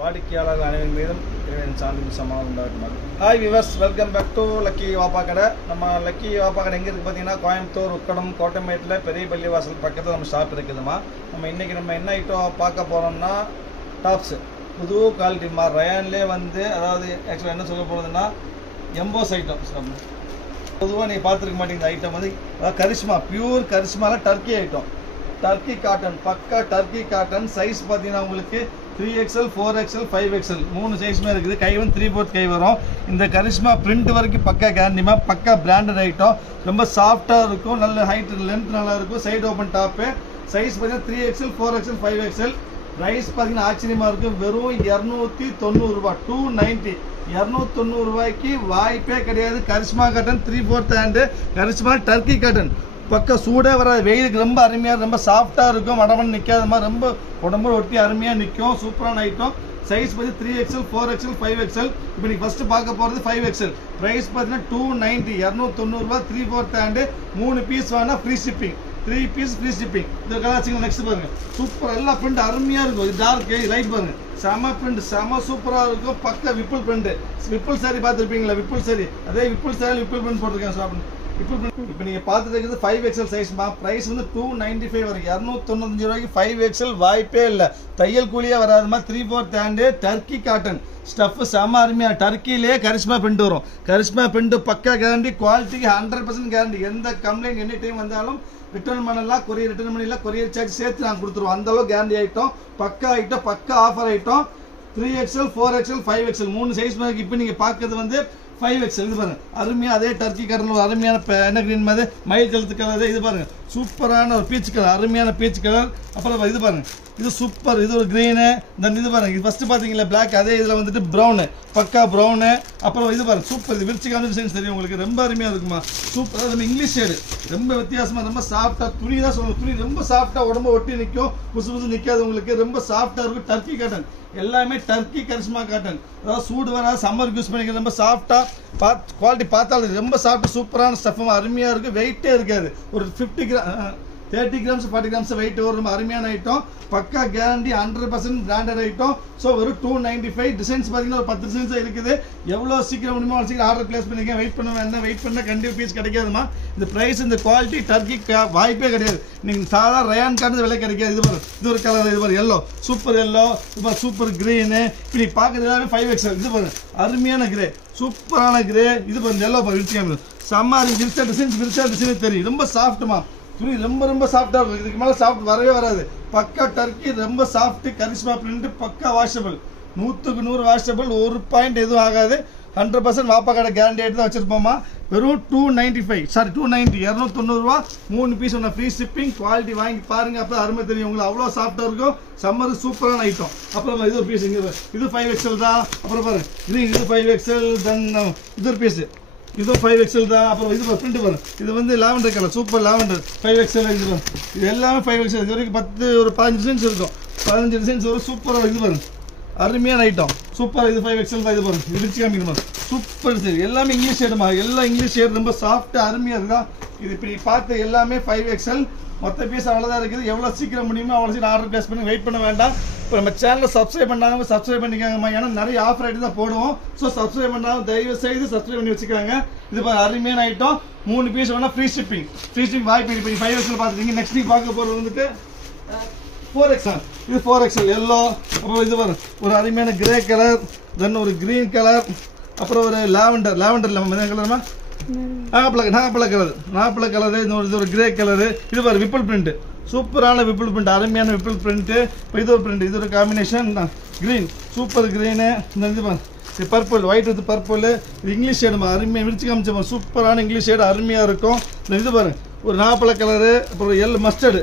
வாடிக்கையாளர்கள் அனைவரின் மீதும் இறைவன் சார்ந்த சமாதானம் உண்டாகட்டும். Hi viewers, welcome back to lucky Vappa Kadai. நம்ம லக்கி வாப்பா கடை எங்கே இருக்குது பார்த்தீங்கன்னா, கோயம்புத்தூர் உக்கடம் கோட்டமேட்டில் பெரிய பள்ளிவாசல் பக்கத்தில் நம்ம ஷாப் இருக்குதுமா. இன்றைக்கி நம்ம என்ன ஐட்டம் பார்க்க போகிறோம்னா, டாப்ஸு புது குவாலிட்டிமா. ரயான்லேயே அதாவது ஆக்சுவலாக என்ன சொல்ல போகிறதுன்னா, எம்போஸ் ஐட்டம்ஸ். பொதுவாக நீங்கள் பார்த்துருக்க மாட்டேங்க. இந்த ஐட்டம் அதாவது கரிஷ்மா, பியூர் கரிஷ்மாவில் டர்க்கி ஐட்டம், டர்க்கி காட்டன், பக்கா டர்க்கி காட்டன். சைஸ் பார்த்தீங்கன்னா உங்களுக்கு 3XL 4XL 5XL 3 சைஸுமே இருக்குது. கை 3/4 கை வரும். இந்த கரிஷ்மா பிரிண்ட் வரைக்கும் பக்கா கேரண்டிமா, பக்கா பிராண்டட் ஐட்டம். ரொம்ப சாஃப்டாக இருக்கும், நல்ல ஹைட் லென்த் நல்லா இருக்கும். Side open top. சைஸ் பார்த்தீங்கன்னா 3XL 4XL 5XL. ப்ரைஸ் பார்த்தீங்கன்னா ஆச்சரியமாக இருக்கும். வெறும் 290 ரூபா, 290, 290 ரூபாய்க்கு வாய்ப்பே கிடையாது. Karishma cotton 3/4 hand, Karishma turkey cotton. பக்கம் சூடே வராது, வெயிலுக்கு ரொம்ப அருமையாக, ரொம்ப சாஃப்டாக இருக்கும். மடமன் நிற்காத மாதிரி ரொம்ப உடம்பு ஒட்டி அருமையாக நிற்கும். சூப்பரான ஐட்டம். சைஸ் பார்த்து 3XL 4XL 5XL. இப்போ நீங்கள் ஃபஸ்ட்டு பார்க்க போகிறது 5XL. ப்ரைஸ் பார்த்தீங்கன்னா 290, 290 ரூபா. 3/4 ஹேண்டு, 3 பீஸ் வேணா free shipping, 3 piece free shipping. இந்த கலாச்சிங்க. நெக்ஸ்ட் பாருங்கள், சூப்பர். எல்லா பிரிண்ட் அருமையாக இருக்கும். இது டார்க்கு லைட் பாருங்கள், செம பிரிண்ட், செம சூப்பராக இருக்கும். பக்க விப்புள் பிரிண்ட். விப்புள் சாரி பார்த்துருப்பீங்களா? விப்புள் சாரி, அதே விப்புள் சாரி விப்புள் பிரிண்ட் போட்டிருக்கேன் ஷாப்னு. இப்போ நீங்கள் பார்த்துட்டு இருக்குது 5XL சைஸ்மா. ப்ரைஸ் 295 வரும். 295 ரூபாய்க்கு 5XL வாய்ப்பே இல்லை. தையல் கூலியாக வராதுமா. 3/4 ஹேண்டு, டர்க்கி காட்டன் ஸ்டஃப், செம அருமையாக. டர்க்கிலே கரிஷ்மா பிரிண்ட் வரும். கரிஷ்மா பிரிண்ட் பக்கா கேரண்டி, குவாலிட்டிக்கு 100% கேரண்டி. எந்த கம்ப்ளைண்ட் எனி டைம் வந்தாலும் ரிட்டர்ன் பண்ணலாம். கொரியர் ரிட்டர்ன் பண்ணிடலாம். கொரியர் சார்ஜ் சேர்த்து நாங்கள் கொடுத்துருவோம். அந்தளவு கேரண்டி ஐட்டம், பக்கா ஐட்டம், பக்கா offer item. 3XL 4XL 5XL 3 size மாதிரி. இப்போ நீங்கள் பார்க்கறது 5XL. இது பாருங்க, அருமையாக அதே டர்க்கி காட்டன் ஒரு அருமையான என்ன கிரீன் மாதிரி மயில் கழுத்து கலர். இது பாருங்க, சூப்பரான ஒரு பீச் கலர், அருமையான பீச் கலர். அப்புறம் இது பாருங்க, இது சூப்பர். இது ஒரு கிரீனு. தென் இது பாருங்க, இது ஃபர்ஸ்ட் பார்த்தீங்களா பிளாக், அதே இதில் ப்ரௌனு, பக்கா ப்ரௌனு. அப்புறம் இது பாருங்க, சூப்பர். இது விரிச்சிக்கான டிசைன்ஸ் தெரியும் உங்களுக்கு, ரொம்ப அருமையாக இருக்குமா. சூப்பர். நம்ம இங்கிலீஷ் ஷேடு, ரொம்ப வித்தியாசமாக, ரொம்ப சாஃப்டாக. துணி தான் சொல்லணும், துணி ரொம்ப சாஃப்டாக, உடம்பு ஒட்டி நிற்கும், புசு புசு நிற்காது உங்களுக்கு. ரொம்ப சாஃப்டாக இருக்கும். டர்க்கி காட்டன் எல்லாமே டர்க்கி கரிஷ்மா காட்டன். அதாவது சூடு வராது, சம்மருக்கு யூஸ் பண்ணிக்க. ரொம்ப சாஃப்டாக குவாலிட்டி பார்த்தாலும் ரொம்ப சாஃப்ட், சூப்பரான ஸ்டஃப், அருமையாக இருக்குது. வெயிட்டே இருக்காது. ஒரு 50 கிராம் 30 கிராம்ஸ் 40 கிராம்ஸ் வெயிட் வரும். ரொம்ப அருமையான ஐட்டம், பக்கா கேரண்டி, 100% பிராண்டட் ஐட்டம். ஸோ ஒரு 295. டிசைன்ஸ் பார்த்தீங்கன்னா ஒரு 10 டிசைன்ஸ் இருக்குது. எவ்வளோ சீக்கிரம் முடியுமோ அவ்வளோ சீக்கிரம் ஆர்டர் பிளேஸ் பண்ணிக்க. வெயிட் பண்ண வேண்டாம். வெயிட் பண்ணால் கண்டிப்பாக பீஸ் கிடைக்காதுமா. இந்த ப்ரைஸ், இந்த குவாலிட்டி டர்க்கி வாய்ப்பே கிடையாது. நீங்கள் சாதா ரயான் கார்டு விலை கிடைக்காது. இது பாருங்க, இது ஒரு கலர், இது பாருங்க எல்லோ, சூப்பர் எல்லோ, இது சூப்பர் கிரீனு. இப்படி பார்க்குறது எல்லாமே 5XL. இது பாருங்க, அருமையான கிரே, சூப்பரான கிரே. இது பாருங்க எல்லோ பாருங்க, விரிச்சிக்காம செம்ம விரிச்சா டிசைன் தெரியும். ரொம்ப சாஃப்ட்டுமா, துணி ரொம்ப ரொம்ப சாஃப்டாக இருக்கும். இதுக்கு மேலே சாஃப்ட் வரவே வராது. பக்கா டர்க்கி, ரொம்ப சாஃப்ட். கரிஷ்மா பிரிண்ட், பக்கா வாஷபிள், 100க்கு 100 வாஷபிள். ஒரு பாயிண்ட் எதுவும் ஆகாது. 100% வாப்பா கடை கேரண்டி ஆகிட்டு தான் வச்சுருப்போமா. வெறும் 295, சாரி 290, 290 ரூபா. 3 பீஸ் ஒன்று ஃப்ரீ ஷிப்பிங். குவாலிட்டி வாங்கி பாருங்கள், அப்போ அருமை தெரியும் உங்களுக்கு. அவ்வளோ சாஃப்டாக இருக்கும். சம்மர் சூப்பரான ஐட்டம். அப்புறம் இது ஒரு பீஸ், இங்கே இது 5XL தான். அப்புறம் பாருங்க, இது 5XL. தென் இது ஒரு பீஸு, இது 5XL தான். அப்புறம் இது பிரிண்ட் பாருங்க, இது lavender colour, super lavender 5XL. இது பாருங்க, இது எல்லாமே 5XL. இது வரைக்கும் ஒரு 15 டிசைன்ஸ் இருக்கும். 15 டிசைன்ஸ் வரும். சூப்பராக இது பாருங்க, அருமையான ஐட்டம், சூப்பர். இது 5XL தான். இது பாருங்க, இது ரிச் காமிக்கு பாருங்க, சூப்பர். சரி, எல்லாமே இங்கிலீஷ் ஷேடுமா, எல்லாம் இங்கிலீஷ் ஷேடு, ரொம்ப சாஃப்டாக அருமையாக இருக்குதா. இது இப்படி பார்த்து எல்லாமே 5XL. மொத்த பீஸ் அவ்வளோதான் இருக்குது. எவ்வளோ சீக்கிரம் முடியுமோ அவ்வளோ சீக்கிரம் ஆர்டர் பிளேஸ் பண்ணி வெயிட் பண்ண வேண்டாம். இப்போ நம்ம சேனலில் சப்ஸ்கிரைப் பண்ணாங்க, சப்ஸ்கிரைப் பண்ணிக்காங்கம்மா. ஏன்னா நிறைய ஆஃபர் ஐட்டம் தான் போடுவோம். ஸோ சப்ஸ்கிரைப் பண்ணாலும் தயவு செய்து சப்ஸ்கிரைப் பண்ணி வச்சுக்காங்க. இது அருமையான ஐட்டம். 3 பீஸ் வேணால் ஃப்ரீ ஷிப்பிங், ஃப்ரீ ஷிப்பிங் வாய்ப்பு. இப்போ 5XL பார்த்துட்டீங்க. நெக்ஸ்ட் நீங்கள் பார்க்க போகிறது 4XL. இது 4XL எல்லோ. அப்புறம் இது ஒரு அருமையான கிரே கலர், தென் ஒரு கிரீன் கலர், அப்புறம் ஒரு லாவெண்டர் என்ன கலர்மா, நாகப்பழ கலரு. இது ஒரு கிரே கலரு. இது பாரு விப்புள் பிரிண்ட், சூப்பரான விப்புள் பிரிண்ட், அருமையான விப்புள் பிரிண்ட். இப்போ இது ஒரு பிரிண்ட், இது ஒரு காம்பினேஷன் கிரீன், சூப்பர் கிரீனு. இந்த இது பாரு பர்பிள், ஒயிட் வித் பர்பிள். இது இங்கிலீஷ் ஷேடுமா, அருமையாக விரிச்சு காமிச்சோம். சூப்பரான இங்கிலீஷ் ஷேடு, அருமையாக இருக்கும். இந்த இது பாருங்க, ஒரு நாகப்பழ கலரு, அப்புறம் மஸ்டர்டு,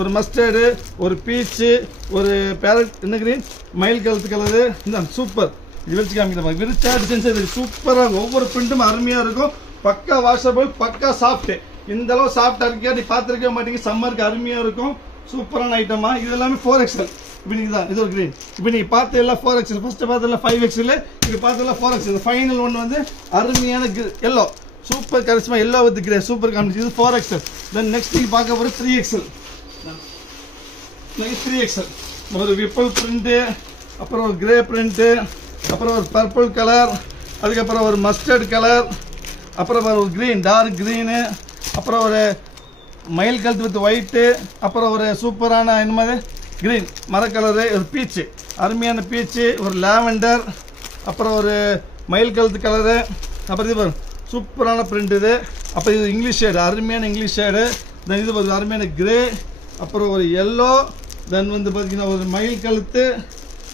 ஒரு மஸ்டர்டு, ஒரு பீச்சு, ஒரு பேரட் என்ன கிரீன், மயில் கலத்து கலரு. இந்த சூப்பர். இது விரிச்சு காமிக்கிறோம். விரிச்சா டிசைன்ஸ் இது சூப்பராக, ஒவ்வொரு பிரிண்ட்டும் அருமையாக இருக்கும். பக்கா வாஷபிள், பக்கா சாஃப்ட். இந்த அளவு சாஃப்டாக இருக்கா நீ பார்த்துருக்க மாட்டீங்க. சம்மருக்கு அருமையாக இருக்கும். சூப்பரான ஐட்டமா. இது எல்லாமே 4XL. இப்போ நீங்கள் தான் இது ஒரு கிரீன். இப்போ நீங்கள் பார்த்து எல்லாம் 4XL. ஃபஸ்ட்டு பார்த்ததில்ல 5XL, இது பார்த்ததில்ல 4XL. ஃபைனல் ஒன்று அருமையான yellow, super Karishma yellow with grey, super combination. இது 4XL. தென் நெக்ஸ்ட் நீங்கள் பார்க்க போகிறது 3XL. ஒரு விப்புள் பிரிண்ட்டு, அப்புறம் ஒரு கிரே பிரிண்ட்டு, அப்புறம் ஒரு பர்பிள் கலர், அதுக்கப்புறம் ஒரு மஸ்டர்ட் கலர், அப்புறம் ஒரு க்ரீன் டார்க் க்ரீனு, அப்புறம் ஒரு மயில் கழுத்து வித் ஒயிட்டு, அப்புறம் ஒரு சூப்பரான என்னது க்ரீன் மர கலரு, ஒரு பீச்சு அருமையான பீச்சு, ஒரு லாவெண்டர், அப்புறம் ஒரு மயில் கழுத்து கலரு, அப்புறம் இது சூப்பரான பிரிண்ட் இது. அப்போ இது இங்கிலீஷ் ஷேடு, அருமையான இங்கிலீஷ் ஷேடு. தென் இது அருமையான கிரே, அப்புறம் ஒரு எல்லோ, தென் வந்து பார்த்தீங்கன்னா ஒரு மயில் கழுத்து,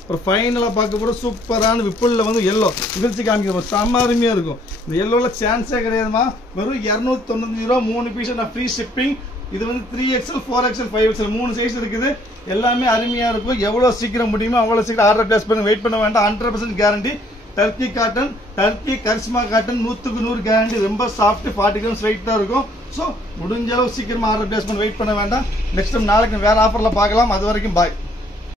அப்புறம் ஃபைனலாக பார்க்க கூட சூப்பரான விப்புளில் வந்து எல்லோ விரிச்சு காமிக்க செம்ம அருமையாக இருக்கும். இந்த எல்லோவில் சான்ஸே கிடையாதுமா. வெறும் 295 ரூபா 3 பீஸ். நான் ஃப்ரீ ஷிப்பிங். இது வந்து 3XL 4XL 5XL 3 சைஸ் இருக்குது. எல்லாமே அருமையாக இருக்கும். எவ்வளோ சீக்கிரம் முடியுமோ அவ்வளோ சீக்கிரம் ஆர்டர் பிளேஸ் பண்ணி வெயிட் பண்ண வேண்டாம். 100% guarantee. Turkey cotton, turkey Karishma cotton 100க்கு 100 கேரண்டி. ரொம்ப சாஃப்ட், 40 கிராம்ஸ் வெயிட் தான் இருக்கும். ஸோ முடிஞ்ச அளவு சீக்கிரமாக ஆர்டர் பிளேஸ் பண்ணி வெயிட் பண்ண வேண்டாம். நெக்ஸ்ட் டைம் நாளைக்கு வேறு ஆஃபரில் பார்க்கலாம். அது வரைக்கும் பாய்.